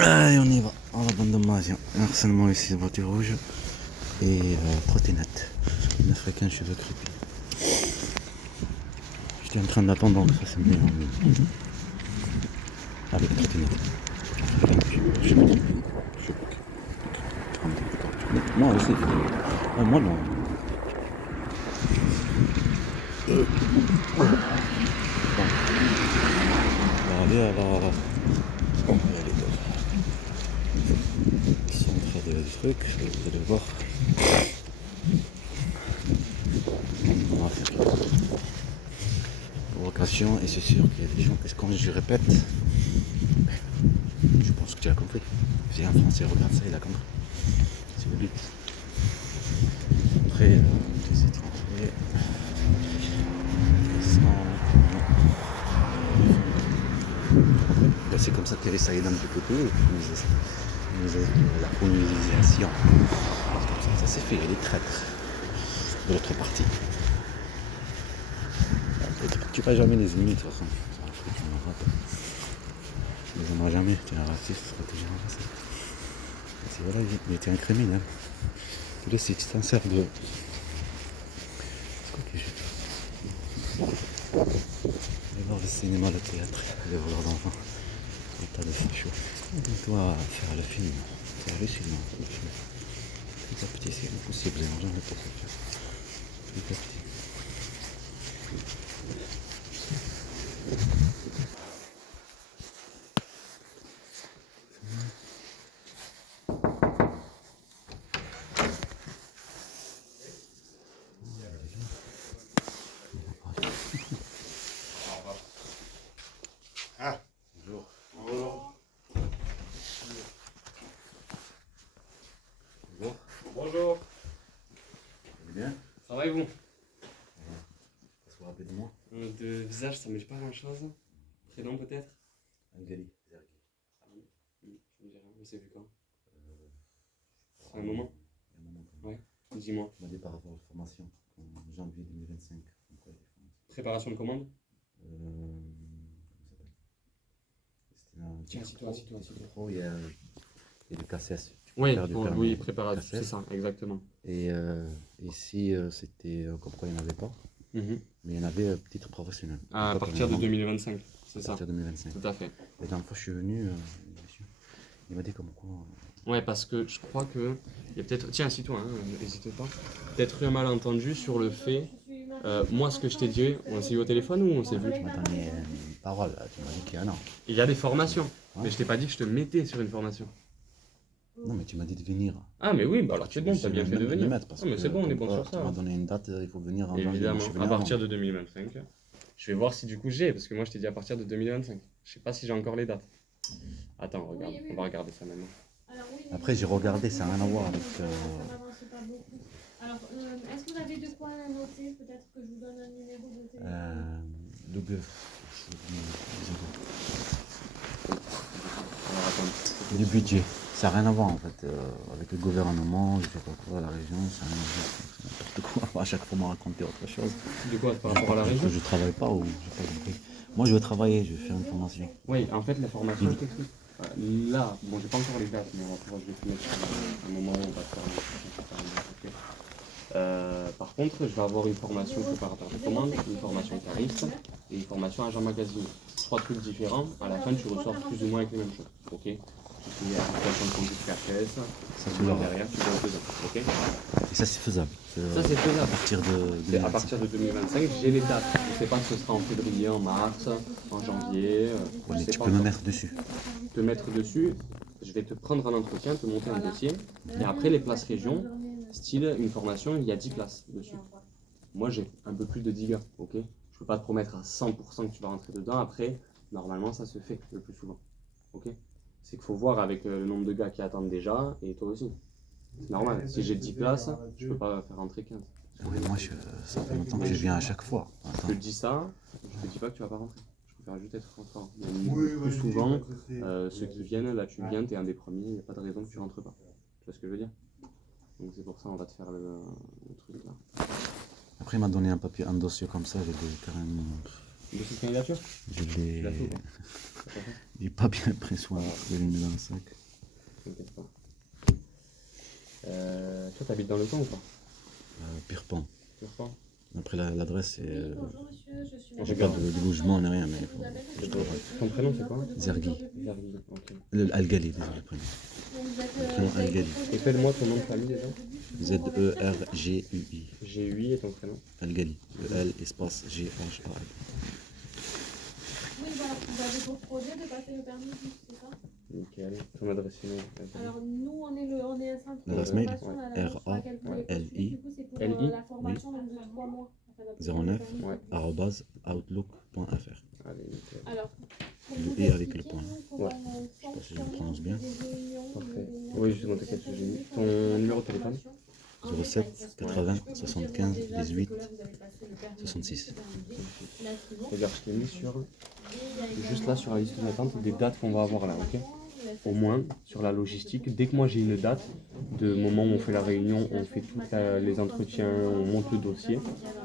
Allez, on y va. En abandonnement, harcèlement ici, voiture rouge et trottinette. Une africaine cheveux crépus. J'étais en train d'attendre, donc ça c'est mieux. Allez, trottinette. Moi aussi. Ah, moi non. Bon. Allez, alors. Allez, ici on fait des trucs, vous allez voir. On va faire provocation et c'est sûr qu'il y a des gens. Est-ce que je répète, je pense que tu as compris. Si un Français regarde ça, il a compris. C'est le but. Après, les étrangers. C'est comme ça qu'elle essaye d'un petit côté, la colonisation. Ça s'est fait, il y a des traîtres de l'autre partie. Tu vas jamais les aimer de toute façon. Tu les aimeras jamais, tu es un raciste, tu seras toujours un raciste. Et voilà, il était un criminel. Tu laisses, si tu t'insères de. C'est quoi que j'ai fait? Allez voir le cinéma, le théâtre, allez voir leurs enfants. Un tas de fachos. Toi, faire le film, c'est hallucinant. Petit à petit, c'est impossible, les gens ne peuvent pas faire. Petit à petit. Ah, Bonjour. bonjour. Bonjour. Bonjour. Vous allez bien? Ça va et vous? Ça se vous rappelle de moi? De visage, ça me dit pas grand chose. Prénom peut-être? Angali, Zergi. Ça me dit rien, on s'est vu quand? C'est un moment? Il y a un moment quand même. Ouais, dis-moi. Tu m'as dit par rapport aux formations, en janvier 2025. Quoi, les formations Préparation de commande? comment ça s'appelle? C'était un Tiens, titre assis-toi. pro, il y a du KCS. Tu peux Oui, faire du permis oui, préparation, KCS. c'est ça, exactement. Et ici, c'était comme quoi il n'y en avait pas, mais il y en avait titre professionnel. À partir de 2025, c'est À ça. partir de 2025. Tout à fait. La dernière fois, je suis venu, il m'a dit comme quoi. Ouais, parce que je crois que. Il y a peut-être. Tiens, assis-toi, hein, n'hésite pas. Peut-être eu un malentendu sur le fait. Moi, ce que je t'ai dit, on s'est eu au téléphone ou on s'est vu? Tu m'as donné une parole, là. Tu m'as dit qu'il y a un an. Il y a des formations, Ouais. mais je t'ai pas dit que je te mettais sur une formation. Non, mais tu m'as dit de venir. Ah, mais oui, bah alors c'est bon, t'as bien fait de venir. Ah, mais c'est bon, on est bon sur Tu ça. m'as donné une date, il faut venir en janvier. Évidemment, Moi, je suis venu à partir avant. de 2025. Je vais voir si du coup j'ai, parce que moi je t'ai dit à partir de 2025. Je sais pas si j'ai encore les dates. Attends, regarde, on va regarder ça maintenant. Après, j'ai regardé, ça n'a rien à voir avec. Alors, est-ce que vous avez de quoi noter? Peut-être que je vous donne un numéro de téléphone. Double. Alors attends. Du budget. Ça n'a rien à voir en fait avec le gouvernement, je sais pas quoi, la région, ça n'a rien à voir. C'est n'importe quoi. À chaque fois, on m'a raconté autre chose. De quoi par rapport à la région? Je travaille pas ou j'ai pas compris. Moi, je veux travailler, je veux faire une formation. Oui, en fait, la formation, je t'explique. Là, bon, j'ai pas encore les dates, mais on va pouvoir, je vais te mettre sur un moment où on va faire un par contre, je vais avoir une formation préparateur de commande, une formation cariste et une formation agent magasinier. 3 trucs différents, à la fin tu ressors plus ou moins avec les mêmes choses. Ok? Tu fais application de conduite KPS, Ça, tu verras. derrière tu vas faisable. Ok? Et ça, c'est faisable. Ça c'est À faisable. partir de. C'est à partir de 2025, j'ai les dates. Je ne sais pas si ce sera en février, en mars, en janvier. Ouais, je mais sais tu pas peux me encore. mettre dessus. Te mettre dessus, je vais te prendre un entretien, te monter un dossier. Et après les places région, style une formation, il y a 10 places dessus. Moi j'ai un peu plus de 10 gars, ok? Je peux pas te promettre à 100% que tu vas rentrer dedans. Après, normalement ça se fait le plus souvent. Ok? C'est qu'il faut voir avec le nombre de gars qui attendent déjà et toi aussi. C'est normal. Si j'ai 10 places, je peux pas faire rentrer 15. Oui, moi, ça fait longtemps que je viens à chaque fois. Je Attends. te dis ça, je te dis pas que tu vas pas rentrer. Je préfère juste être transparent. Mais plus souvent, ceux qui viennent, là tu viens, tu es un des premiers, il n'y a pas de raison que tu rentres pas. Tu vois ce que je veux dire? Donc c'est pour ça on va te faire le truc là. Après, il m'a donné un papier, un dossier comme ça, j'ai dit carrément. Dossier de candidature? Je Tu l'ai. l'as fait ou pas? J'ai pas bien pris soin. Je l'ai mis dans le sac. T'inquiète pas. Toi, t'habites dans le coin ou pas? Pirpan. Tu vois pas? Après l'adresse, c'est. Bonjour monsieur, je suis J'ai pas de logement ni rien, mais il faut. Je te Ton prénom, c'est quoi? Zergui. Zergui, ok. Al-Ghali, désolé, le prénom. Le prénom Al-Ghali. Épelle-moi ton nom de famille déjà. Z-E-R-G-U-I. G-U-I et ton prénom. Al-Ghali. Le L espace G-H-A-L. Oui, voilà, vous avez pour projet de passer le permis, c'est ça? Nickel. Ton adresse email. Alors, nous, on est un centre de L'adresse mail, formation à l'agence sur laquelle vous avez postulé. R-A-L-I. Du coup, c'est pour L-I. la formation donc, de 3 mois. Enfin, notre 09 permis. Ouais. @outlook.fr. Allez, nickel. Alors, pour Le vous et avec le expliquer, point. nous, Ouais. comment on Je sais pas si je le fonctionne, prononce bien. des réunions, Parfait. des réunions, Oui, justement, t'inquiète, j'ai mis. Ton numéro de téléphone? 07 80 75 18 66. Regarde, je t'ai mis sur. Juste là, sur la liste d'attente, des dates qu'on va avoir là, ok? Au moins, sur la logistique, dès que moi j'ai une date, de moment où on fait la réunion, on fait tous les entretiens, on monte le dossier,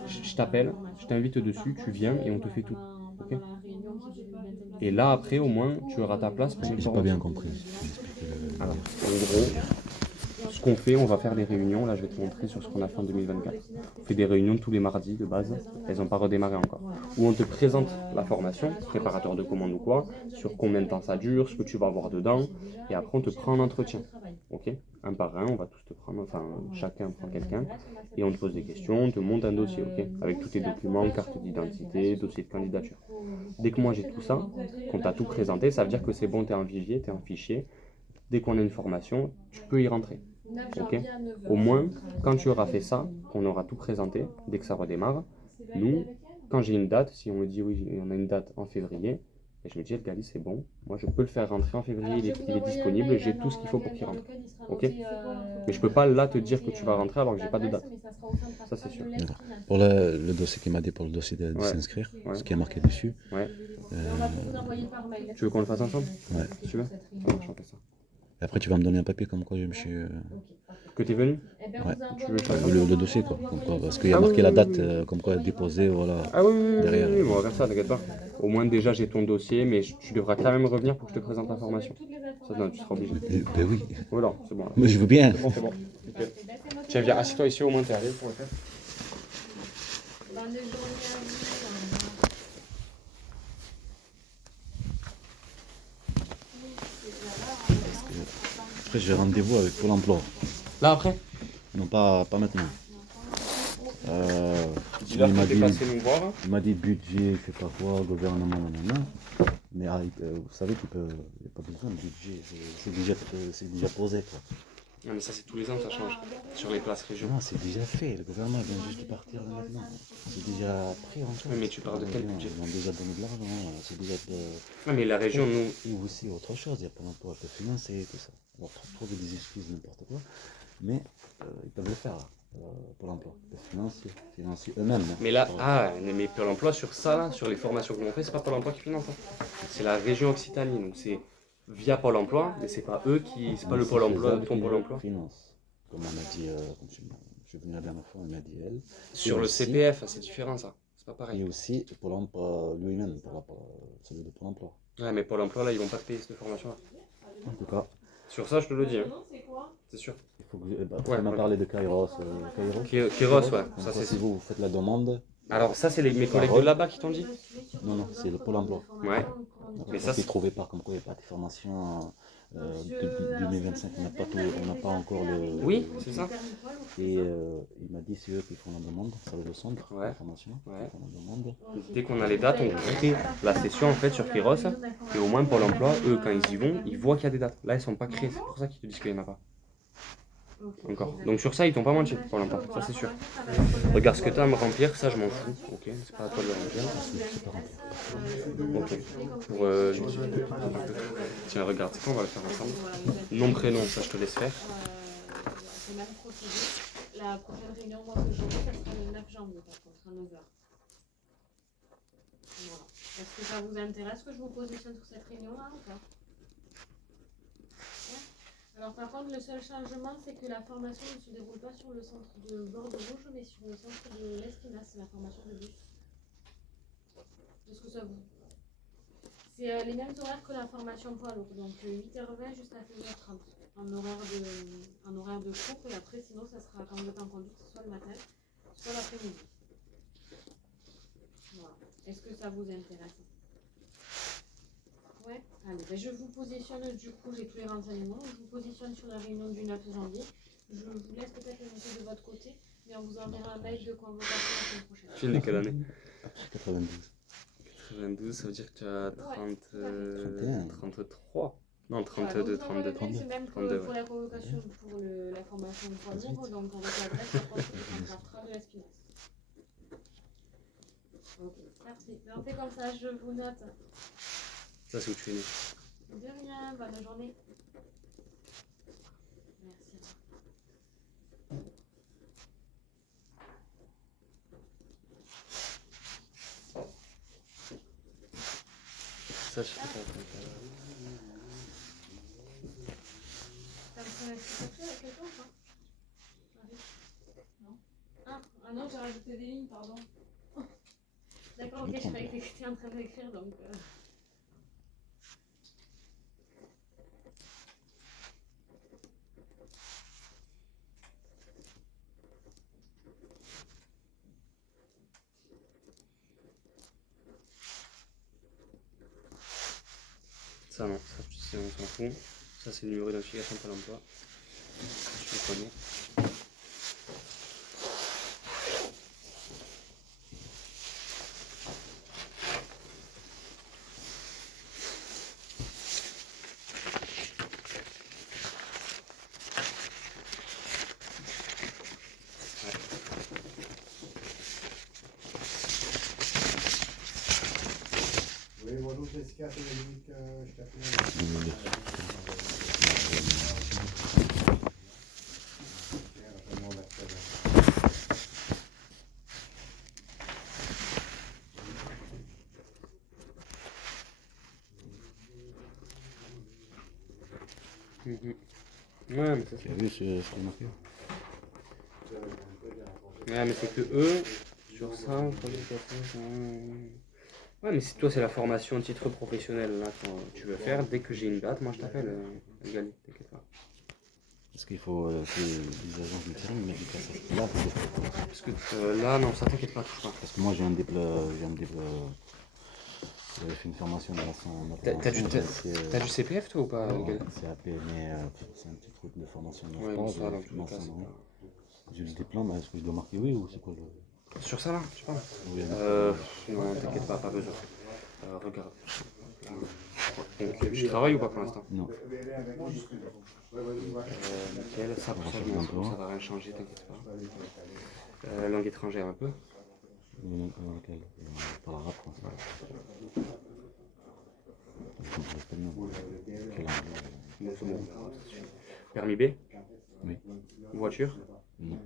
je t'appelle, je t'invite dessus, tu viens et on te fait tout. Ok? Et là, après, au moins, tu auras ta place pour une J'ai pas bien formation. compris. Alors, en gros, ce qu'on fait, on va faire des réunions. Là, je vais te montrer sur ce qu'on a fait en 2024. On fait des réunions tous les mardis de base. Elles n'ont pas redémarré encore. Où on te présente la formation, préparateur de commande ou quoi, sur combien de temps ça dure, ce que tu vas avoir dedans. Et après, on te prend en entretien. Ok? Un par un, on va tous te prendre, enfin, chacun prend quelqu'un. Et on te pose des questions, on te monte un dossier, ok? Avec tous tes documents, carte d'identité, dossier de candidature. Dès que moi j'ai tout ça, qu'on t'a tout présenté, ça veut dire que c'est bon, tu es en vivier, tu es en fichier. Dès qu'on a une formation, tu peux y rentrer. Ok? Au moins, quand tu auras fait ça, qu'on aura tout présenté, dès que ça redémarre, nous, quand j'ai une date, si on me dit oui, on a une date en février, et je me dis, El Ghali, c'est bon, moi je peux le faire rentrer en février, il est disponible, j'ai tout ce qu'il faut pour qu'il rentre. Ok? Mais je peux pas là te dire que tu vas rentrer alors que j'ai pas de date. Ça, c'est sûr. D'accord. Pour le dossier qui m'a dit, pour le dossier de Ouais. s'inscrire, Ouais. ce qui est marqué dessus. Ouais. euh, Tu veux qu'on le fasse ensemble? Ouais. Si tu veux? Ça marche, on fait ça. Et après, tu vas me donner un papier comme quoi je me suis. Que t'es venu? Ouais. Tu veux le faire? Le dossier, quoi. Comme quoi, parce qu'il y a Ah marqué oui, la oui, date, oui. comme quoi déposée, voilà. Ah oui, oui, oui, Derrière. oui, oui, bon, on va faire ça, t'inquiète pas. Au moins déjà j'ai ton dossier, mais tu devras quand même revenir pour que je te présente la formation. Ça, non, tu seras obligé. Ben oui. Voilà, c'est bon. Mais je veux bien. C'est bon, c'est bon. Nickel. Tiens, viens, assis-toi ici, au moins t'es à l'aise pour le faire. Après, j'ai rendez-vous avec Pôle emploi. Là après? Non, pas maintenant. Dis-leur il que m'a t'es dit, passé nous voir. il m'a dit budget, je sais pas quoi, gouvernement, nanana. Mais vous savez qu'il n'y a pas besoin de budget, c'est déjà posé, quoi. Non mais ça c'est tous les ans ça change. Sur les places région. Non, c'est déjà fait, le gouvernement vient juste de partir là maintenant. C'est déjà pris en charge. Oui, mais tu parles de quel budget? Ils ont déjà donné de l'argent, c'est déjà de... Non mais la région, nous. Et aussi autre chose, il y a pas d'emploi, je peux financer, tout ça. On va trouver des excuses, n'importe quoi, mais ils peuvent le faire, pour l'emploi. Ils peuvent financer eux-mêmes. Hein. Mais là, mais Pôle emploi sur ça, là, sur les formations que l'on fait, c'est pas Pôle emploi qui finance. Hein. C'est la région Occitanie, donc c'est via Pôle emploi, mais c'est pas eux qui. C'est pas le Pôle emploi, ton Pôle emploi. Finance. Comme on a dit, comme je suis venu la dernière fois, on m'a dit elle. Sur le aussi, CPF, c'est différent ça. C'est pas pareil. Et aussi Pôle emploi lui-même, celui de Pôle emploi. Ouais, mais Pôle emploi, là, ils vont pas te payer cette formation-là. En tout cas, Sur ça, je te le dis. Hein. C'est sûr. il faut que on m'a parlé de Kairos. Kairos, ouais. Donc, Ça, c'est si vous faites la demande. Alors, ça, c'est mes collègues de là-bas qui t'ont dit? Non, c'est le Pôle emploi. Ouais. Mais ça, c'est trouvé par comme quoi il n'y a pas de formation. 2025, on n'a pas encore le. Oui, c'est ça. Et il m'a dit c'est eux qui font la demande, ça le centre de formation. Ouais. Font la demande. Dès qu'on a les dates, on crée la session en fait sur Kairos. Et au moins Pôle emploi, eux, quand ils y vont, ils voient qu'il y a des dates. Là, elles sont pas créées, c'est pour ça qu'ils te disent qu'il n'y en a pas. Encore. Donc sur ça, ils t'ont pas menti, Pôle emploi, ça c'est sûr. Regarde ce que tu as à me remplir, ça je m'en fous. Ok, c'est pas à toi de le remplir. Ok. Pour, tiens, regarde, c'est quoi, on va le faire ensemble. Nom, prénom, ça je te laisse faire. C'est même procédé. La prochaine réunion, moi, que j'aurai, ça sera le 9 janvier, par contre, à 9h. Voilà. Est-ce que ça vous intéresse que je vous positionne sur cette réunion-là ou pas? Alors par contre, le seul changement, c'est que la formation ne se déroule pas sur le centre de Bordeaux-Rouge, mais sur le centre de l'Espinasse, la formation de bus. Est-ce que ça vous... C'est les mêmes horaires que la formation poids lourd, donc 8h20 jusqu'à 16h30 en horaire de cours, et après sinon ça sera quand vous êtes en conduite, soit le matin, soit l'après-midi. Voilà. Est-ce que ça vous intéresse? Ouais. Allez, ben je vous positionne, du coup j'ai tous les renseignements, je vous positionne sur la réunion du 9 janvier. Je vous laisse peut-être les noter de votre côté, mais on vous enverra un mail de convocation la semaine prochaine. Tu es né quelle année? 92. 92, ça veut dire que tu as 31. 33. Non, Voilà, 32, donc, je vous envoie le 32. mail, c'est même que 32, pour la convocation pour la formation poids lourd, donc avec l'adresse la poste de Saint-Bertrand de l'Espinasse. Ok, merci. Ben, on fait comme ça, je vous note. Ça, c'est où tu es né. De rien, bonne journée. Merci. Ça, je sais pas. T'as besoin d'explication avec quelqu'un ou pas? Non. Ah non, j'ai rajouté des lignes, pardon. D'accord, ok, je croyais que t'étais en train d'écrire, donc... Ça, non, ça, on s'en fout. Ça, c'est le numéro d'identification Pôle emploi. Je le connais. Oui, bonjour Jessica, c'est Dominique, je t'appelle. Rappelle-moi l'acteur. Ouais, mais ça, Tu as vu ce que j'ai marqué? ouais, mais c'est que eux, sur ça, ouais, mais si toi, c'est la formation titre professionnel là, que tu veux faire, dès que j'ai une date, moi je t'appelle, Gali, t'inquiète pas. Parce qu'il faut que les agents du terrain me mettent du cassage. Là, Parce que là, non, ça t'inquiète pas, touche pas. parce que moi, j'ai un j'avais fait une formation dans T'as du CPF toi ou pas, Gali? C'est AP, mais c'est un petit truc de formation. Ouais, mais ça, dans tous les cas, c'est pas... J'ai le diplôme, est-ce que je dois marquer oui ou c'est quoi le... Sur ça là, tu parles? Oui, Non, t'inquiète pas, pas besoin. Regarde. Donc, tu travailles ou pas pour l'instant? non. Nickel, ça pour ça, je m'en fous, ça va rien changer, t'inquiète pas. Langue étrangère un peu. Par l'arabe français. L'espagnol. Quelle langue? Bon, c'est bon. Permis B? Oui. Voiture? Non.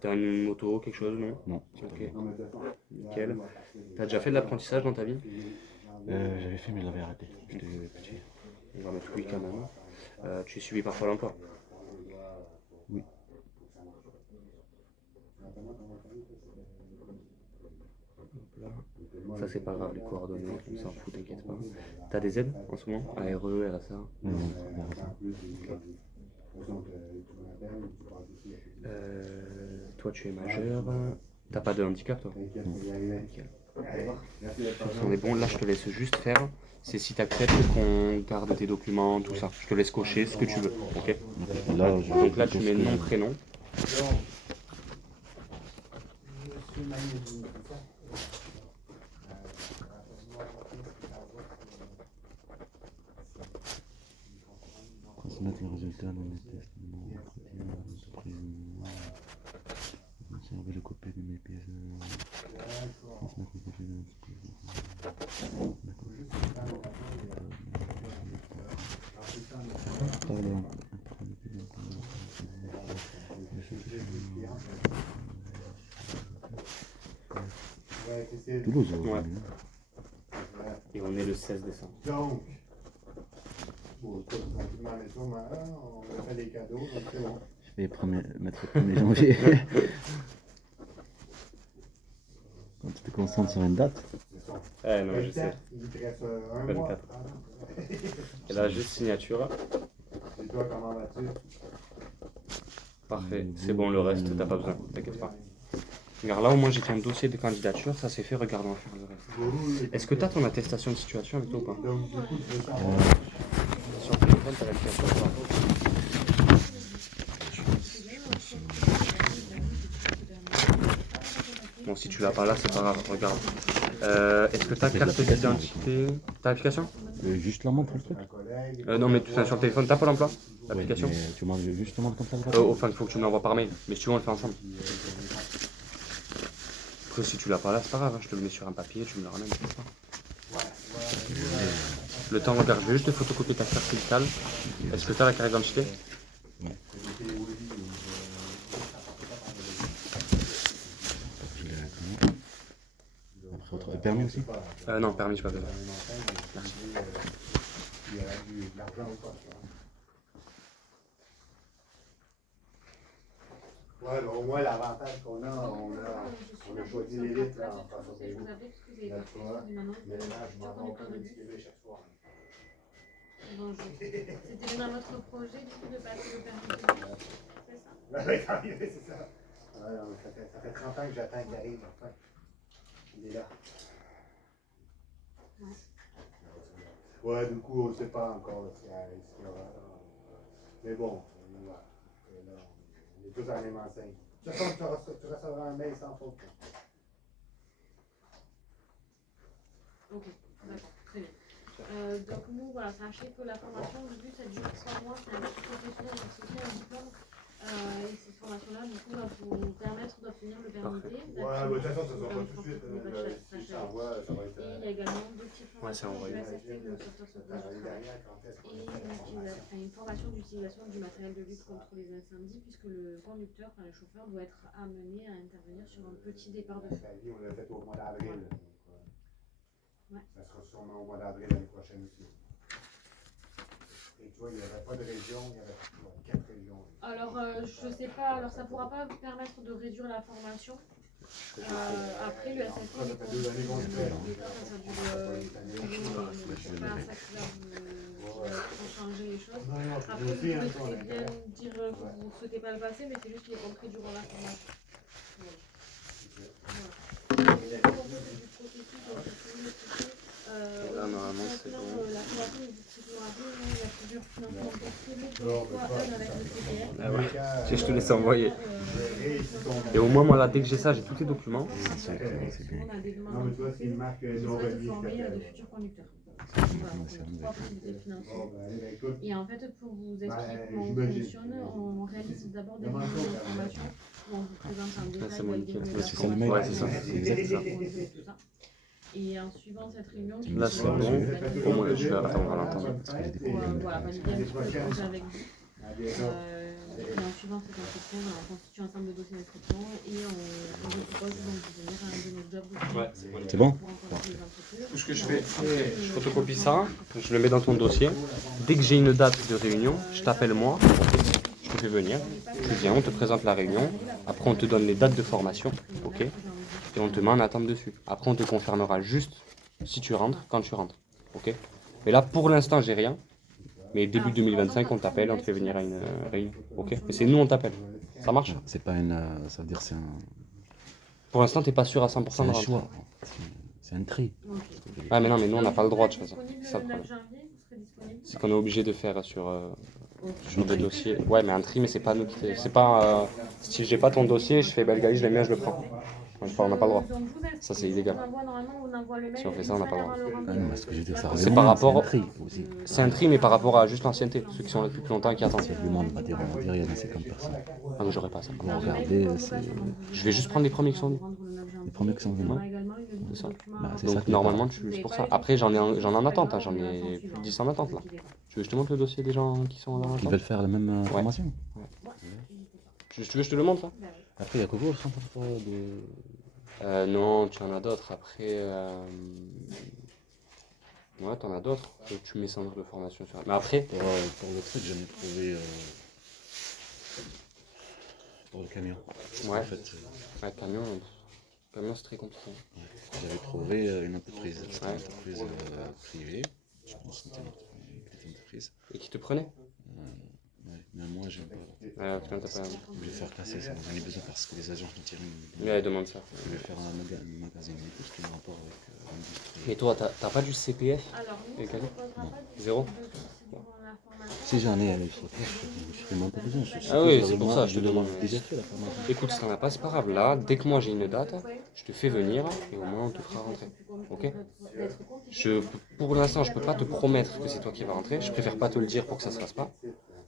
T'as une moto, quelque chose, non? Non. Ok. Nickel. T'as déjà fait de l'apprentissage dans ta vie? J'avais fait mais je l'avais arrêté. J'étais petit. On va mettre oui quand même. Tu es suivi par Pôle emploi? Oui. Ça c'est pas grave, les coordonnées, on s'en fout, t'inquiète pas. T'as des aides en ce moment? ARE, RSA? Non, c'est ça. Toi tu es majeur, t'as pas de handicap toi? Nickel. On est bon, là je te laisse juste faire, c'est si t'acceptes qu'on garde tes documents, tout ça. Je te laisse cocher ce que tu veux, ok? Donc là tu mets nom, prénom. Transmettre les résultats de mes tests. Conserver les copies de mes pièces. Transmettre les copies de mes Toulouse, ouais. Et on est le 16 décembre. Donc, bon, tranquillement, on fait des cadeaux, donc c'est bon. Je vais mettre le 1er janvier. Quand tu concentres sur une date. C'est ça. Eh non, je sais. Il te reste un mois. 24. Et là, juste signature. Et toi, comment vas-tu? Parfait. C'est bon, le reste, t'as pas besoin. T'inquiète pas. Regarde, là, au moins, j'ai ton dossier de candidature. Ça c'est fait. Regarde, on va faire le reste. Est-ce que t'as ton attestation de situation avec toi ou pas? Donc, du coup, tu veux savoir. Sur ton téléphone, t'as l'application ou pas? Bon, si tu l'as pas là, c'est pas grave. Regarde. Est-ce que t'as carte d'identité? T'as l'application? Juste la montre le truc. Un collègue. Non, mais sur le téléphone, t'as pas l'emploi? Ouais, L'application? mais tu m'as juste la montre comme ça. Enfin, il faut que tu me l'envoies par mail. Mais si tu veux, on le fait ensemble. Après, si tu l'as pas là, c'est pas grave. Hein. Je te le mets sur un papier, tu me le ramènes. C'est pas. Le temps, regarde, je vais juste te photocopier ta carte vitale. Est-ce que t'as la carte d'identité? Après, autre permis aussi. Non, permis, j'ai pas besoin. Il y a de l'argent ou pas, tu vois. Ouais, mais au moins, l'avantage qu'on a, on a choisi l'élite là, en face au Je pays. vous appelle parce que vous avez Là, pas tu fait vois, sur une annonce mais de là, je m'en futur vais conducteur de au bus. TV chaque soir. Bonjour. C'était dans votre projet du coup de passer le permis de conduire, c'est ça? Ouais, quand même, c'est ça. Ouais, non, mais ça fait 30 ans que j'attends qu'il arrive, enfin. Il est là. Ouais, du coup, on ne sait pas encore ce qu'il y aura. Mais bon, on est là. On est tous à la même enseigne. De toute façon, tu recevras un mail sans faute. Ok, d'accord, très bien. Donc nous, voilà, sachez que la formation, le but, ça dure 3 mois, c'est un peu professionnel, donc c'est aussi un diplôme. Et cette formation-là, du coup, va vous permettre d'obtenir le permis D. Ouais, mais de toute façon, ça ne sera pas tout de suite. Si ça envoie, ça va être. Et il y a également deux petites Ouais, c'est formations, envoyé. le SFT, le software sur le travail. Et une formation d'utilisation du matériel de lutte contre les incendies, puisque le conducteur, enfin le chauffeur, doit être amené à intervenir sur un petit départ de feu. On l'a fait au mois d'avril. Ouais. Ça sera sûrement au mois d'avril l'année prochaine aussi. Et tu vois, il n'y avait pas de région, il y avait 4 régions. Alors, je sais pas, alors ça ne pourra pas vous permettre de réduire la formation. Après, le SFT, Ça fait 2 années qu'on le fait. ça dure c'est pas ça qui va vous changer les choses. Après, vous pouvez très bien dire que vous ne souhaitez pas le passer, mais c'est juste qu'il est compris durant la formation. Là, normalement, c'est bon. La formation est distribuée en ligne, il y a plusieurs financements possibles, soit un avec le CPR. Ah ouais. Je te laisse envoyer. Et au moins, moi là, dès que j'ai ça, j'ai tous les documents. On a des demandes Non, mais tu vois, c'est une marque qui non souhaitent reliée. former des futurs conducteurs. Voilà, donc on a 3 possibilités de financement. Écoute, Et en fait, pour vous expliquer comment on j'imagine. fonctionne, on réalise d'abord des vidéos d'information où on vous présente en détail c'est moi, les nickel. déroulés de Ouais, la c'est ça, le formation, mail. Ouais, c'est ça. les C'est exact, ça. conduits et tout ça. Et en suivant cette réunion, qui Là, est c'est bon, bon. Au moins, je vais attendre, on va l'entendre. voilà, valider un petit peu le projet avec vous. Et en suivant cet entretien, on constitue un ensemble de dossiers d'inscription et on vous propose donc de venir à un de nos jobs. Ouais, C'est bon? Pour rencontrer les entreprises. Tout ce que je fais, je photocopie ça, je le mets dans ton dossier. Dès que j'ai une date de réunion, je t'appelle moi, je te fais venir, tu viens, on te présente la réunion, après on te donne les dates de formation, ok, et on te met en attente dessus. Après on te confirmera juste si tu rentres, quand tu rentres, ok. Mais là pour l'instant j'ai rien, mais début 2025 on t'appelle, on te fait venir à une réunion, ok. Mais c'est nous on t'appelle, ça marche? C'est pas une. Ça veut dire c'est un. Pour l'instant t'es pas sûr à 100% C'est de un rentrer. choix. C'est un tri. Ok. Ah mais non, mais nous on n'a pas le droit de faire ça. Disponible C'est ça le le 9 problème. janvier, vous serez disponible? C'est qu'on est obligé de faire sur Un des tri. dossiers. Ouais, mais un tri, mais c'est pas nous qui. C'est pas. Si j'ai pas ton dossier, je fais Belgaï, je l'aime bien, je le prends. On n'a pas le droit. Donc, vous inscrivez, Ça, c'est illégal. Normalement, on envoie le mail Si on fait ça, on n'a pas le droit. une semaine avant Ah non, mais ce que je veux dire, ça C'est revient par au même, rapport- c'est un tri aussi. C'est un tri, mais par rapport à juste l'ancienneté. Ceux qui sont là depuis plus longtemps et qui attendent. Si le monde va dire, on va dire, il y en a 50 personnes. Ah, mais j'aurais pas ça. Bon, regardez, c'est. Je vais juste prendre les premiers qui sont venus. Les premiers qui sont venus. C'est ça. Bah, c'est ça Donc qui est normalement, pas- c'est pour ça. Après, j'en ai en attente. Hein. J'en ai plus de 10 en attente là. Tu veux que je te montre le dossier des gens qui sont dans Qui l'attente? veulent faire la même formation. Tu veux que je te le montre là? Après, il y a que vous, le centre de. Non, tu en as d'autres. Après, ouais, t'en as d'autres. Tu mets centre de formation sur. Mais après, Pour le truc, j'en ai trouvé. Pour le camion. ouais, En fait, un camion. Camion, c'est très compliqué. J'avais trouvé une entreprise, c'était une Ouais. entreprise privée, je pense que c'était une petite entreprise. Et qui te prenait? Ouais, mais moi j'aime pas. Ah, putain, t'as pas. Je vais faire casser ça, j'en ai besoin parce que les agents me tirent une. Ouais, demande ça. Je vais faire un magasin et tout ce qui est en rapport avec l'industrie. Et toi, t'as pas du CPF? Alors, nous, Et ça quel? ne posera pas du Zéro? tout de soucis durant la formation. Si j'en ai, je fais même pas besoin. Ah oui, c'est pour ça, je te l'ai demande. déjà fait la formation. Écoute, si t'en as pas, c'est pas grave. Là, dès que moi j'ai une date, je te fais venir et au moins on te fera rentrer. Ok? Pour l'instant, je peux pas te promettre que c'est toi qui vas rentrer. Je préfère pas te le dire pour que ça se fasse pas.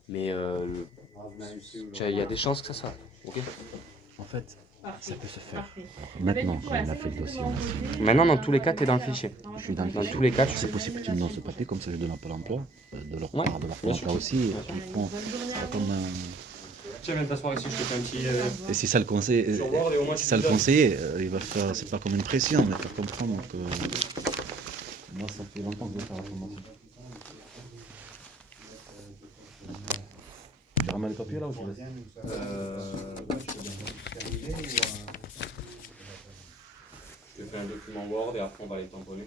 Mais il y a des chances que ça se fasse. Ok? En fait, ça peut se faire. Maintenant, quand on a fait le dossier, on a fait. Maintenant, dans tous les cas, t'es dans le fichier. Je suis dans le Dans fichier. tous les cas, C'est possible que tu me donnes ce papier, comme ça je donne à Pôle emploi, de leur Ouais, part, de leur bien Pôle sûr. emploi aussi. Ils font ça comme un. Tiens, viens t'asseoir ici, je te fais un petit. Et si ça le conseille, Sur Word et au moins, si tu ça le te donnes. conseiller, il va faire, c'est pas comme une pression, mais faire comprendre que moi ça fait longtemps que je vais faire la formation. J'ai ramené le papier là ou je le laisse? Je te fais un document Word et après on va les tamponner.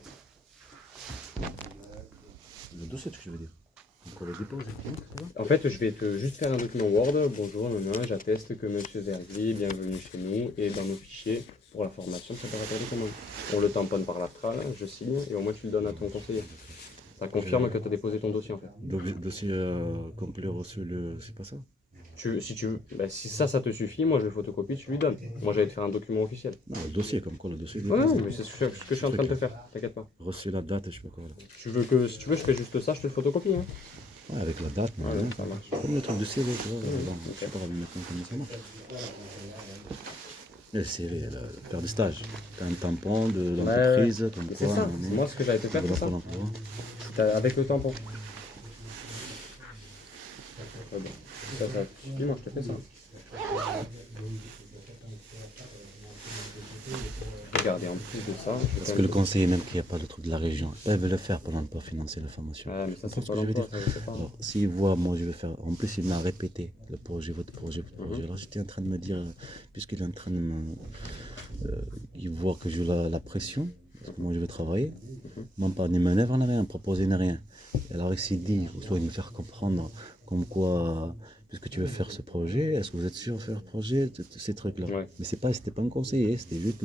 Le dossier, ce que je veux dire. Donc on le dépose, ça va? En fait, je vais juste faire un document Word. Bonjour, maintenant, j'atteste que Monsieur Vergli, bienvenue chez nous, est dans nos fichiers pour la formation préparatoire de commande. On le tamponne par l'astral, je signe et au moins tu le donnes à ton conseiller. Ça confirme que tu as déposé ton dossier en fait. Donc dossier complet reçu, c'est pas ça? Si tu veux, si ça te suffit, moi je le photocopie, tu lui donnes. Moi j'allais te faire un document officiel. Non, le dossier, comme quoi le dossier. Ouais, mais c'est ce que je suis en train de te faire, t'inquiète pas. Reçu la date, je sais pas quoi. Là. Si tu veux, je fais juste ça, je te le photocopie. Hein. Ouais, avec la date, mais Ouais, ouais, ça marche. comme le truc de CV, tu vois. Bon, je sais pas maintenant comment ça marche. Le CV, le père de stage. T'as un tampon de l'entreprise, comme Mais quoi. c'est ça, on est moi ce que j'allais te faire, de c'est la ça. Pôle emploi. Avec le tampon. Ouais, bon. Ça suffit, moi je te fais ça. Regardez, en plus de ça, je Parce que le conseiller, même qu'il n'y a pas le truc de la région, ils peuvent le faire pendant ne pas financer la formation. Ouais, mais ça Comprends c'est ce pas que je veux l'emploi, dire? ça je sais pas. Alors, s'il voit, moi je vais faire. En plus, il m'a répété le projet, votre projet, votre projet. Mhm. Alors j'étais en train de me dire, puisqu'il est en train de me. Il voit que j'ai la pression, parce que moi je vais travailler, même pas ni manœuvre, ni rien, proposer ni rien. Et alors il s'est dit, soit il me faire comprendre comme quoi, puisque tu veux faire ce projet, est-ce que vous êtes sûr de faire le projet, ces trucs-là. Ouais. Mais c'était pas un conseiller, c'était juste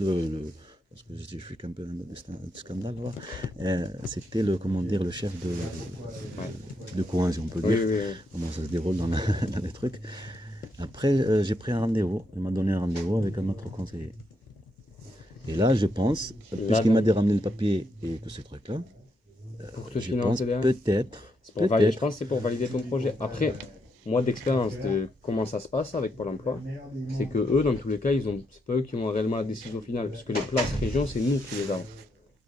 parce que je suis un peu de scandale, voilà. C'était comment dire, le chef de coin, si on peut Oui, dire, oui, oui. comment ça se déroule dans les trucs. Après, j'ai pris un rendez-vous, il m'a donné un rendez-vous avec un autre conseiller. Et là, je pense, puisqu'il m'a ramené le papier et tous ces trucs-là, Pour te je pense financer derrière. peut-être, Je pense que c'est pour valider ton projet. Après, moi d'expérience de comment ça se passe avec Pôle emploi, c'est que eux, dans tous les cas, c'est pas eux qui ont réellement la décision finale, puisque les places région, c'est nous qui les avons.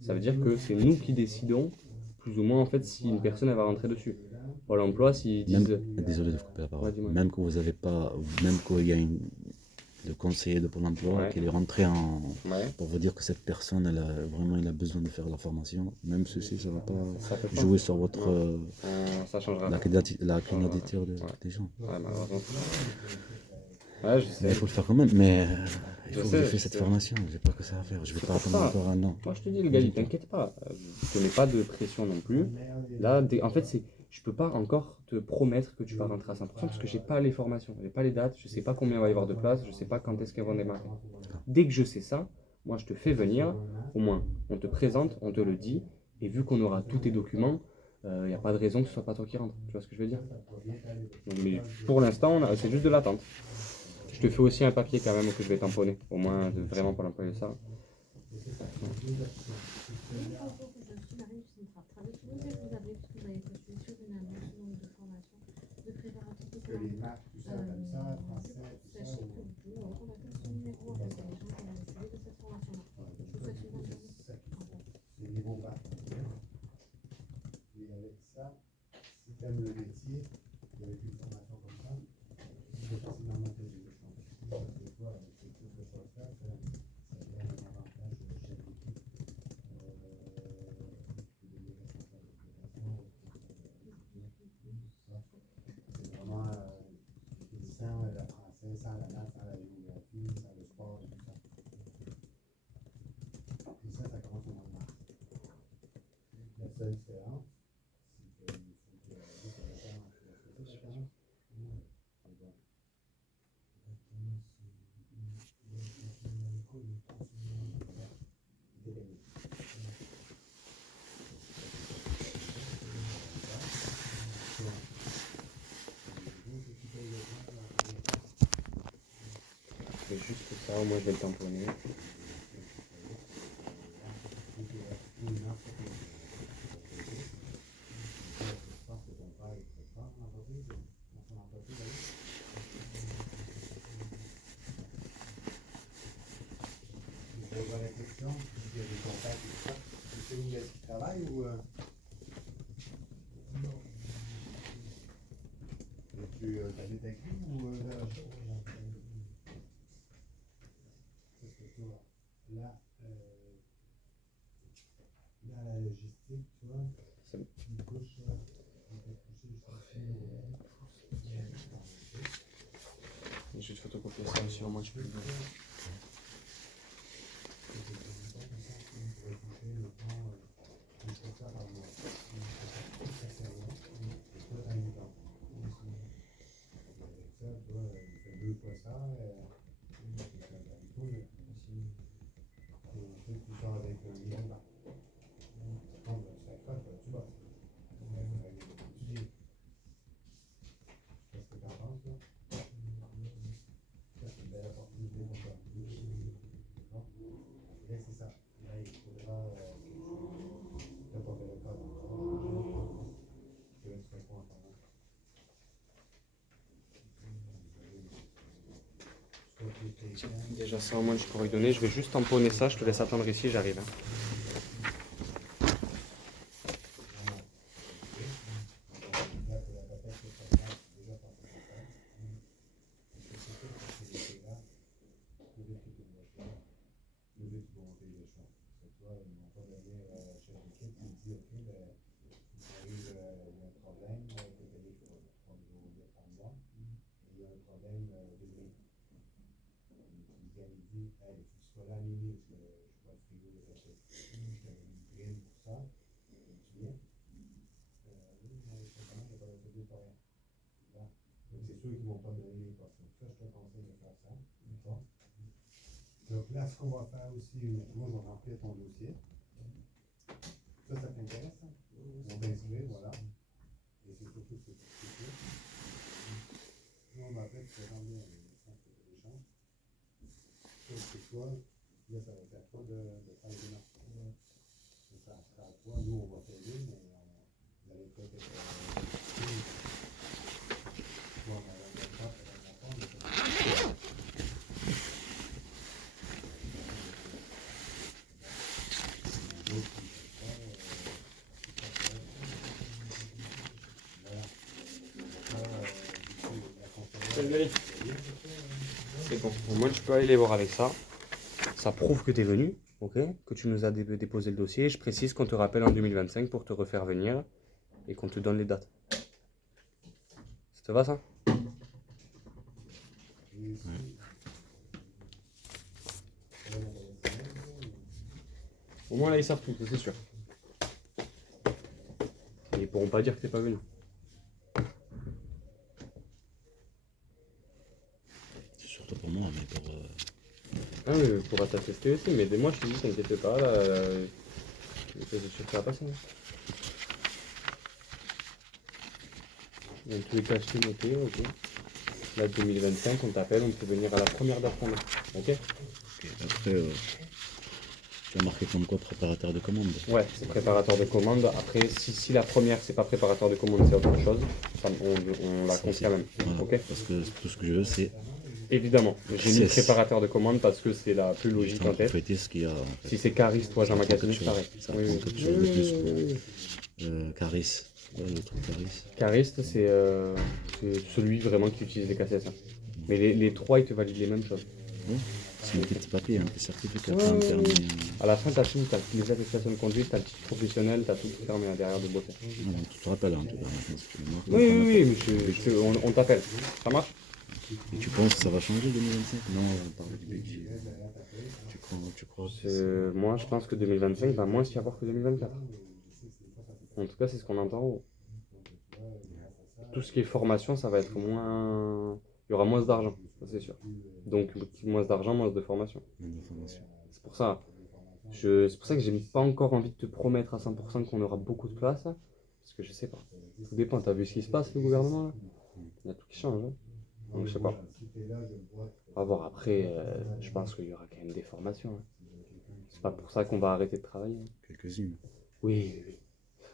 Ça veut dire que c'est nous qui décidons, plus ou moins, en fait, si une personne elle va rentrer dessus. Pôle emploi, s'ils disent. désolé de vous couper la parole, Ouais, dis-moi. même que vous n'avez pas, même qu'il y a le conseiller de Pôle emploi Ouais. qui est rentré Ouais, pour vous dire que cette personne, il a besoin de faire la formation, même ceci, ça ne va pas ça peut pas. jouer sur votre, Ça changera. la candidature Ouais. des gens. Ouais, malheureusement. Ouais, je Mais sais. il faut le faire quand même, mais il Je faut sais, que je fasse je cette sais. formation, j'ai pas que ça à faire, je vais C'est pas pour attendre ça. encore un an. Moi, je te dis, le gars, t'inquiète pas. Je te mets pas de pression non plus. Là, en fait, je peux pas encore te promettre que tu vas rentrer à 100% parce que j'ai pas les formations, j'ai pas les dates, je sais pas combien il va y avoir de places, je sais pas quand est-ce qu'elles vont démarrer. Dès que je sais ça, moi, je te fais venir, au moins, on te présente, on te le dit, et vu qu'on aura tous tes documents, il n'y a pas de raison que ce soit pas toi qui rentre. Tu vois ce que je veux dire? Donc, mais pour l'instant, c'est juste de l'attente. Je te fais aussi un papier quand même que je vais tamponner, au moins vraiment pour l'employer ça. Que les maths, tout ça, comme ça, français, tout ça. C'est niveau bac. Et avec ça, si tu aimes le métier, et avec une formation comme ça, tu peux facilement monter des échanges. Parce que toi, avec ce type de choses-là, ça donne un avantage de chef d'équipe. Des responsables d'exploitation. C'est vraiment sans la français, sans la maths, sans la géographie, sans le sport et tout ça. fais juste ça, moi je vais le tamponner. La question, il y a des contacts et tout ça. C'est où est-ce qu'il travaille ou tu habites avec lui ou parce que toi, là, dans la logistique, tu vois, C'est bon. il couche, il peut coucher jusqu'à 6 Je vais te photocopier ça aussi, au moins tu peux le voir. C'est ça. Là, il faudra quelque chose. Là, ton téléphone encore. Je laisse répondre à Déjà ça au moins je pourrais lui donner, je vais juste tamponner ça, je te laisse attendre ici, j'arrive. Hein. C'est sûr qu'ils ne vont pas donner les portions. Ça, je te conseille de faire ça. D'accord. Donc là, ce qu'on va faire aussi, moi, je vais remplir ton dossier. Ça t'intéresse, hein? On va t'inscrire, voilà. Et c'est surtout ce que tu fais. Nous, on m'appelle, tu vas remplir un centre d'échange. Sauf que toi, là, ça va être à toi de faire les démarches. Donc, ça sera à toi. Nous, on va t'aider, mais vous allez peut-être être. C'est bon, au moins tu peux aller les voir avec ça. Ça prouve que tu es venu, ok, que tu nous as déposé le dossier. Je précise qu'on te rappelle en 2025 pour te refaire venir et qu'on te donne les dates. Ça te va ça? Au moins là ils savent tout, c'est sûr. Et ils pourront pas dire que t'es pas venu. C'est surtout pour moi, mais pour. Ah oui, il pourra t'attester aussi, mais moi je te dis, t'inquiète pas, là, ça va passer. Hein. Dans tous les cas, je t'ai noté, ok. Là, 2025, on t'appelle, on peut venir à la première date qu'on a, ok? Ok, après, tu as marqué comme quoi préparateur de commande. Ouais, c'est préparateur de commande. Après, si la première, c'est pas préparateur de commande, c'est autre chose, ça, on la Ça, compte c'est- quand même, Voilà, ok? parce que tout ce que je veux, c'est Évidemment, j'ai mis C'est- préparateur de commande parce que c'est la plus logique juste en tête. interpréter ce qu'il y a. En fait. Si c'est cariste, toi, un magasin, quelque c'est pareil. chose. Ça Oui, apprend oui. quelque chose de plus. Caris. Ouais, le truc Caris. Cariste, c'est celui vraiment qui utilise les cassettes. Hein. Mais les trois, ils te valident les mêmes choses. Ouais. C'est un petit papier, un petit certificat, Ouais, un ouais, permis. À la fin, tu as tout. Tu as les attestations de conduite, tu as le titre professionnel, tu as tout fermé derrière de bosser. Tu te rappelles en tout cas, maintenant, si tu le marques. Oui, oui, oui, mais on t'appelle. Ça marche? Et tu penses que ça va changer 2025? Non, on parle du budget. Tu crois que Moi, je pense que 2025 va moins s'y avoir que 2024. En tout cas, c'est ce qu'on entend en haut. Tout ce qui est formation, ça va être moins. Il y aura moins d'argent, ça c'est sûr. Donc, moins d'argent, moins de formation. une information. C'est pour ça. C'est pour ça que j'ai pas encore envie de te promettre à 100% qu'on aura beaucoup de place. Parce que je sais pas. Tout dépend. T'as vu ce qui se passe, le gouvernement là? Il y a tout qui change. Hein. Donc je sais pas. On va voir. Après, je pense qu'il y aura quand même des formations, hein. C'est pas pour ça qu'on va arrêter de travailler, hein. Quelques-unes. Oui, oui, oui.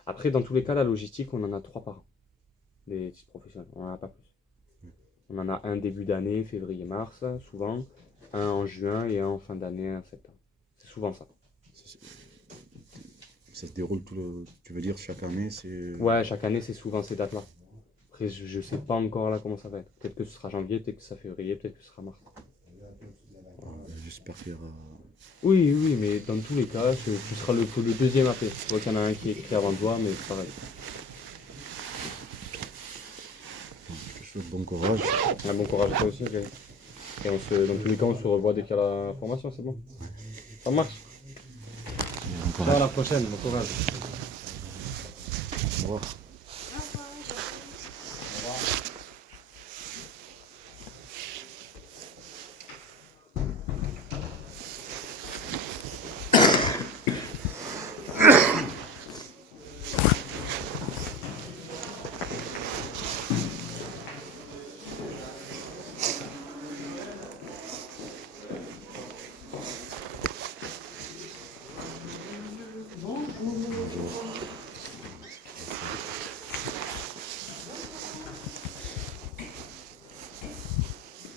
Après, dans tous les cas, la logistique, on en a 3 par an. Des titres professionnels. On en a pas plus. On en a un début d'année, février-mars, souvent. Un en juin et un en fin d'année, en septembre. C'est souvent ça. Ça se déroule tu veux dire chaque année, c'est... Ouais, chaque année, c'est souvent ces dates-là. Après, je sais pas encore là comment ça va être. Peut-être que ce sera janvier, peut-être que ce sera février, peut-être que ce sera mars. J'espère qu'il y aura... Oui, oui, mais dans tous les cas, tu seras le deuxième appelé. Je vois qu'il y en a un qui est écrit avant toi, mais c'est pareil. Je te souhaite bon courage. Ah, bon courage à toi aussi, Greg. Et dans tous les cas, on se revoit dès qu'il y a la formation, c'est bon. Ça marche. Bon À courage. la prochaine, bon courage. Au revoir.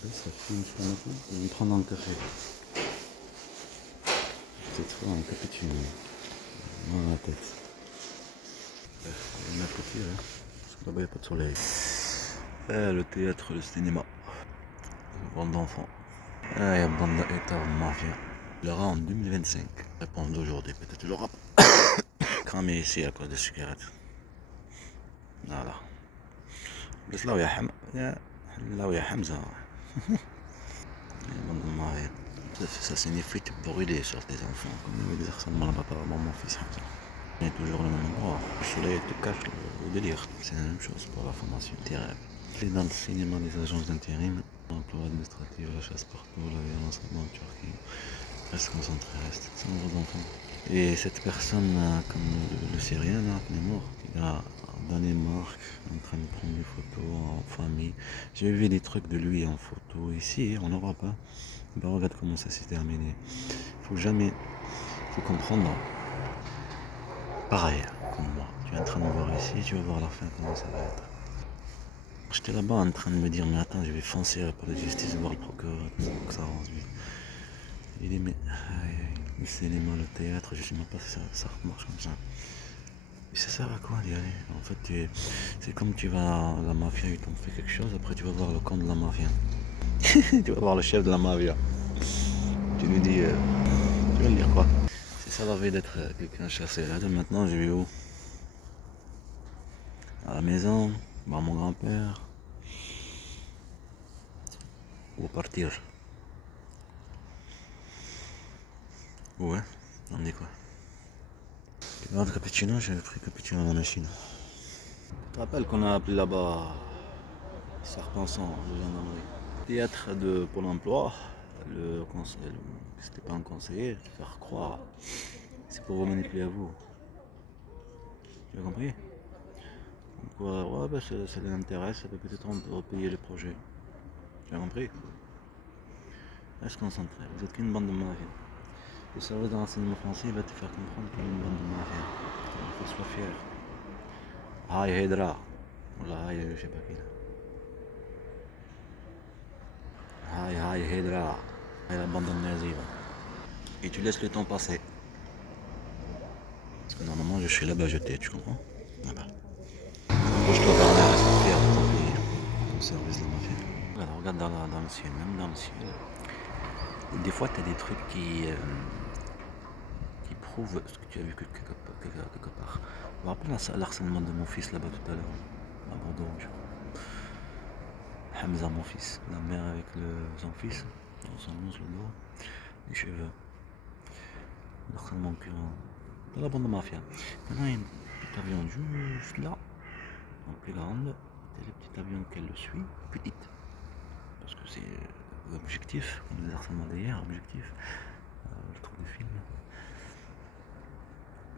Ça filme sur le coup. Je vais me prendre un café. Peut-être un cappuccino. Dans la tête. Il y en a à côté, là. Parce que là-bas, il n'y a pas de soleil. Le théâtre, le cinéma. Bande d'enfants. Il y a bande d'État mafia. Il aura en 2025. Réponse d'aujourd'hui. Peut-être qu'il aura cramé ici à cause des cigarettes. Voilà. بس لا ويا لا ويا حمزة. Bande de mafia. Ça signifie te brûler sur tes enfants. Comme le harcèlement là-bas par mon fils Hamza. Il y a toujours le même endroit. Le soleil te cache le délire. C'est la même chose pour la formation. Terrible. Et dans le cinéma, les agences d'intérim, l'emploi administratif, la chasse partout, la violence en Turquie. Reste concentré, reste. C'est un gros enfant. Et cette personne, comme le Syrien, là, qui est mort, il a au Danemark, en train de prendre des photos en famille. J'ai vu des trucs de lui en photo ici, en Europe. Hein. Bah, regarde comment ça s'est terminé. Faut jamais. Faut comprendre. Pareil, comme moi. Tu es en train de voir ici, tu vas voir la fin, comment ça va être. J'étais là-bas en train de me dire, mais attends, je vais foncer à la police de justice, voir le procureur, pour que ça avance vite. Il dit, mais le cinéma, le théâtre, je sais même pas si ça marche comme ça. Mais ça sert à quoi d'y aller? En fait, c'est comme tu vas à la mafia, ils t'ont fait quelque chose, après tu vas voir le camp de la mafia. Tu vas voir le chef de la mafia. Tu lui dis, tu vas lui dire quoi? C'est ça la vie d'être quelqu'un chassé. Là, maintenant, je vais où? À la maison, voir mon grand-père. Ou partir. Ouais, on dit quoi? Tu veux un cappuccino? J'ai pris cappuccino dans la machine. Tu te rappelles qu'on a appelé là-bas Serpenson, de gendarmerie. Théâtre de Pôle emploi, c'était pas un conseiller, te faire croire. C'est pour vous manipuler à vous. Tu as compris? Donc, ouais, bah, ça les intéresse, ça peut peut-être on peut repayer le projet. Tu as compris? Reste concentré, vous êtes qu'une bande de mafias. Le service de renseignement français va te faire comprendre qu'on est une bande de mafias. Il faut que tu sois fier. Aïe Hedra. Voilà, je sais pas qui là. Aïe Hedra. Et la bande de nazis. Et tu laisses le temps passer. Parce que normalement je suis là-bas jeté, tu comprends? Voilà. Bouge-toi par là, reste fier de ton pays. Ton service de la mafia. Voilà, regarde dans le ciel, même dans le ciel. Des fois tu as des trucs qui prouvent ce que tu as vu quelque part. Je me rappelle l'harcèlement de mon fils là-bas tout à l'heure, à Bordeaux. Hamza, mon fils, la mère avec son fils, dans son nose, le dos, les cheveux. L'harcèlement de la bande de mafia. Maintenant, il y a une petite avion juste là, en plus grande, et le petit avion qu'elle le suit, petite. Parce que c'est l'objectif, comme les harcèlements d'hier, objectif, le truc de film.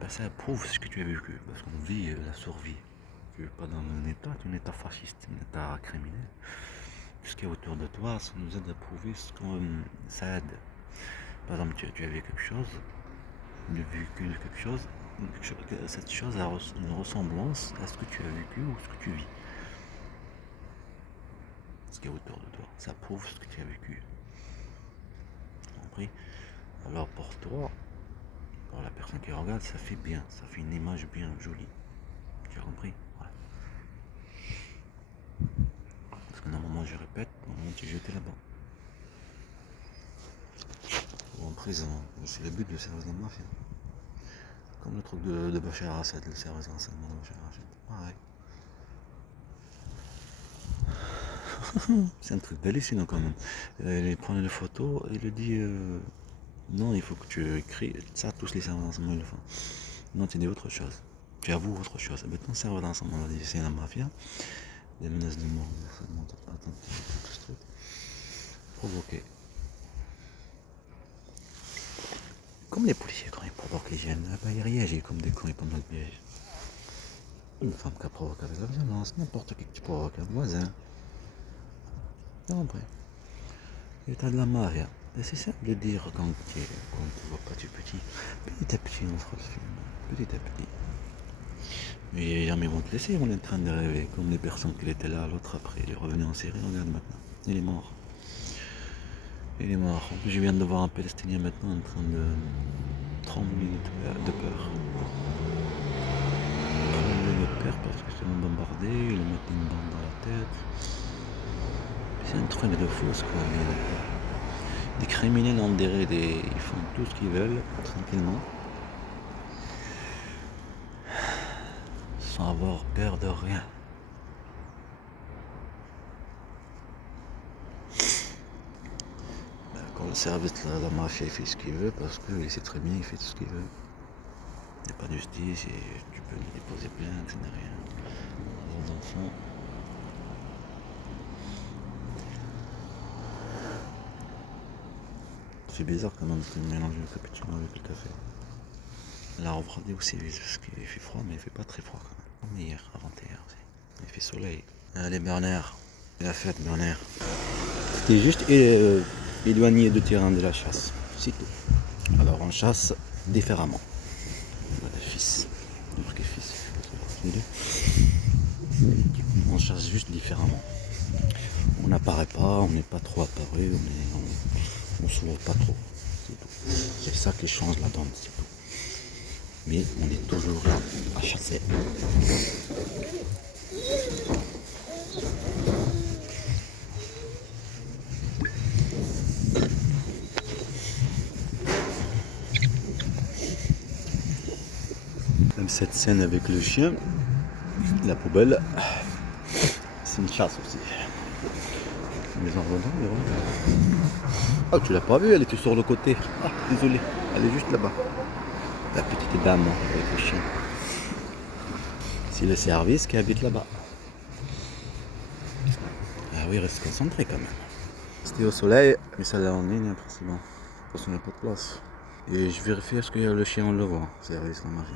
Ben, ça prouve ce que tu as vécu, parce qu'on vit la survie. Tu n'es pas dans un état fasciste, un état criminel. ce qu'il y a autour de toi, ça nous aide à prouver ce qu'on ça aide. Par exemple, tu as vu quelque chose, cette chose a une ressemblance à ce que tu as vécu ou ce que tu vis. Ce qu'il y a autour de toi, ça prouve ce que tu as vécu. Compris? Alors pour toi, pour la personne qui regarde, ça fait bien, ça fait une image bien jolie. Tu as compris? Ouais. Parce que normalement, je répète, normalement tu es jeté là-bas. Ou en prison, c'est le but de service de la mafia. Comme le truc de Bachar al-Assad, le service d'enseignement de Bachar al-Assad. Pareil. C'est un truc hallucinant quand même. Il prend une photo et il dit non, il faut que tu écris ça, tous les serveurs d'enseignement ils le font. Non, tu dis autre chose. Tu avoues autre chose. Mais ton serveur d'enseignement dit c'est la mafia, des menaces de mort, tout ce truc. Provoquer. Comme les policiers quand ils provoquent les jeunes, ils réagissent comme des cons pendant le piège. Une femme qui provoque avec la violence, n'importe qui que tu provoques, un voisin. Non, après. Et t'as de la mafia. Et c'est simple de dire quand tu vois pas, tu es petit. Petit à petit, on fera le film. Petit à petit. Mais jamais ils vont te laisser, on est en train de rêver. Comme les personnes qui étaient là, l'autre après, il est revenu en série, regarde maintenant. Il est mort. Il est mort. En plus, je viens de voir un Palestinien maintenant en train de 30 minutes de peur. 30 minutes de peur parce que c'est bombardé, ils lui mettent une bombe dans la tête. C'est un truc de fou ce quoi. Des criminels en dérède, ils font tout ce qu'ils veulent, tranquillement. Sans avoir peur de rien. Quand le service de la mafia il fait ce qu'il veut, parce qu'il sait très bien qu'il fait tout ce qu'il veut. Il n'y a pas de justice, et tu peux lui déposer plainte, ce n'est rien. Les enfants. C'est bizarre quand même de mélanger le cappuccino avec le café. La refroidi aussi, parce qu'il fait froid, mais il fait pas très froid quand même. Comme hier, avant-hier aussi. Il fait soleil. Allez Berner, la fête Berner. C'était juste éloigné du terrain de la chasse, c'est tout. Alors on chasse différemment. Voilà, fils. Marqué fils. On chasse juste différemment. On n'apparaît pas, on n'est pas trop apparu, on s'ouvre pas trop. C'est tout. C'est ça qui change la donne, c'est tout. Mais on est toujours là à chasser. Même cette scène avec le chien, la poubelle, c'est une chasse aussi. Mais en revanche, ah, tu l'as pas vue, elle était sur le côté. Ah, désolé, elle est juste là-bas. La petite dame avec le chien. C'est le service qui habite là-bas. Ah oui, reste concentré quand même. C'était au soleil, mais ça l'a en ligne, forcément. Parce qu'on n'a pas de place. Et je vérifie est-ce que le chien on le voit. Service, la mafia.